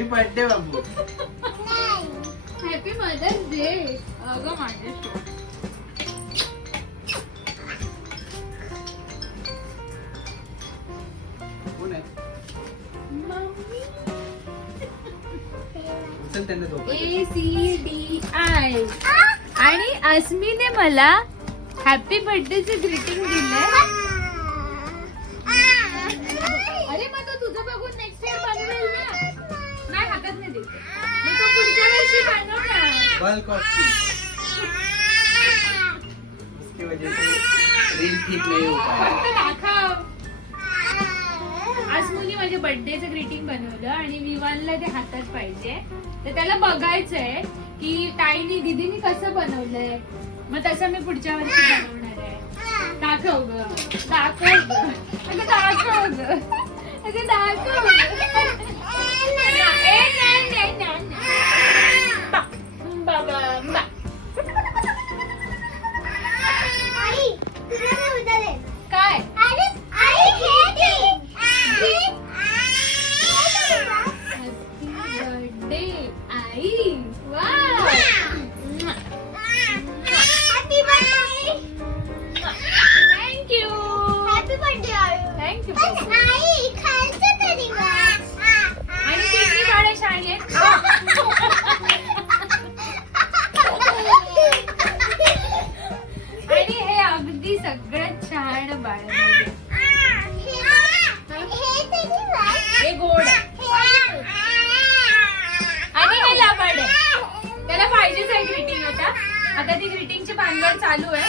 Happy birthday बाबू. Happy Mother's Day. अगं माझे कोण आहे? मम्मी. चल त्यांना झोपायचं. ACDI. आणि अस्मीने मला हॅपी बर्थडेचे ग्रीटिंग दिलंय. अरे मग तो तुझं बघून नेक्स्ट टाइम बनवेल ना. नाही हातात नाही देत. मग तो पुढच्या वर्षी बनवणार. बल्क ऑफ चीज. उसकी वजह से रील ठीक नहीं हो पाया. फक्त दाखव. आज मुली माझ्या बर्थडेचं ग्रीटिंग बनवलं आणि विवानला ते हातात पाहिजे. तर त्याला बघायचंय की ताईनी दीदीनी कसं बनवलंय. मग तसं मी पुढच्या वर्षी बनवणार आहे. दाखव ग. दाखव ग. अगं दाखव ग. अगं दाखव ग. बाबा बा. काय बर्थडे आई. वाव. थँक्यू. थँक्यू. आणि किती बाळा शाळेत. आणि हे अगदी सगळ्यात छान बाळ. हे गोड आहे. आणि हे लबाड आहे. त्याला पाहिजेच आहे ग्रीटिंग. आता ती ग्रीटिंगची भानगड चालू आहे.